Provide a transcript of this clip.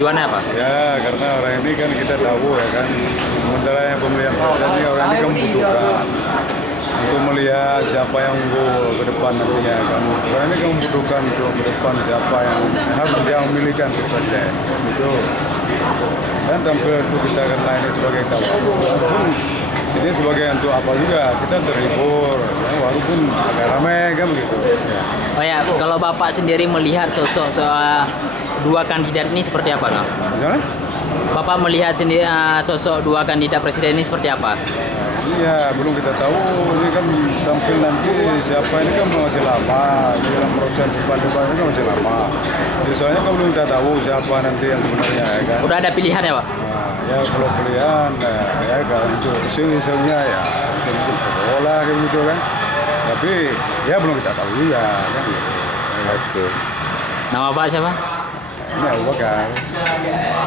Gimana Pak? Ya, karena orang ini kan kita tahu ya kan, sementara yang pemilihan presiden ini orang ini kan membutuhkan untuk melihat siapa yang unggul ke depan nantinya kan. Orang ini kan membutuhkan untuk ke depan siapa yang harus dia memilihkan ke presiden. Itu dan tampil itu kita kenal ini sebagai kawan. Walaupun ini sebagai untuk apa juga kita terhibur, ya, walaupun agak ramai kan begitu. Ya. Oh ya, kalau Bapak sendiri melihat sosok dua kandidat ini seperti apa, Kang? Misalnya? Bapak melihat sendiri sosok dua kandidat presiden ini seperti apa? Iya, belum kita tahu. Ini kan tampil nanti siapa ini kan masih lama. Ini dalam proses debat-debat ini kan masih lama. Jadi soalnya kan belum kita tahu siapa nanti yang sebenarnya ya kan. Udah ada pilihan ya, Pak? Nah, ya kalau pilihan, ya kan itu isu-isunya ya mungkin bola kayak gitu kan. Tapi ya belum kita tahu ya kan. Gitu. Nama Pak siapa? Ini Abu Bakar.